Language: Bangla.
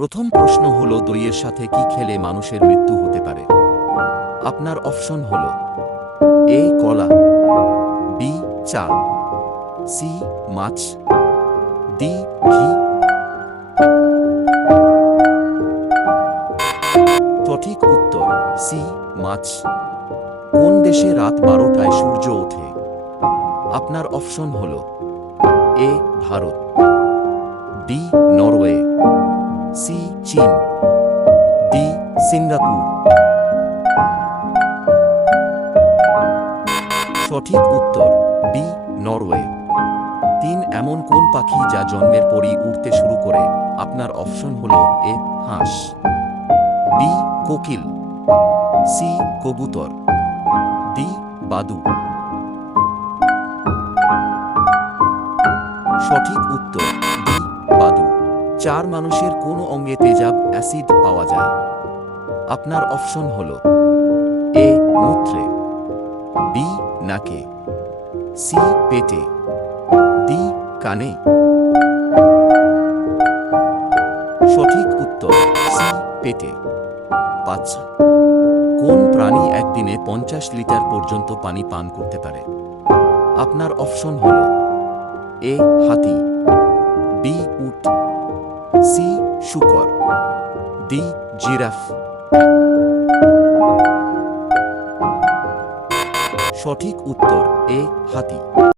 প্রথম প্রশ্ন হলো দইয়ের সাথে কি খেলে মানুষের মৃত্যু হতে পারে। আপনার অপশন হলো এ কলা, বি চা, সি মাছ, ডি ঘি। সঠিক উত্তর সি মাছ। কোন দেশে রাত 12টায় সূর্য ওঠে? আপনার অপশন হলো এ ভারত, বি নরওয়ে, সি চীন, ডি সিঙ্গাপুর। সঠিক উত্তর বি নরওয়ে। এমন কোন পাখি যা জন্মের পরই উড়তে শুরু করে? আপনার অপশন হলো এ হাঁস, বি কোকিল, সি কবুতর, ডি বাদু। সঠিক উত্তর ডি বাদু। মানুষের কোন অঙ্গে তেজাব অ্যাসিড পাওয়া যায়? আপনার অপশন হলো এ মূত্রে, বি নাকে, সি পেটে, ডি কানে। সঠিক উত্তর সি পেটে। কোন প্রাণী একদিনে 50 লিটার পর্যন্ত পানি পান করতে পারে? আপনার অপশন হলো এ হাতি, বি উট, সি শূকর, ডি জিরাফ। সঠিক উত্তর এ হাতি।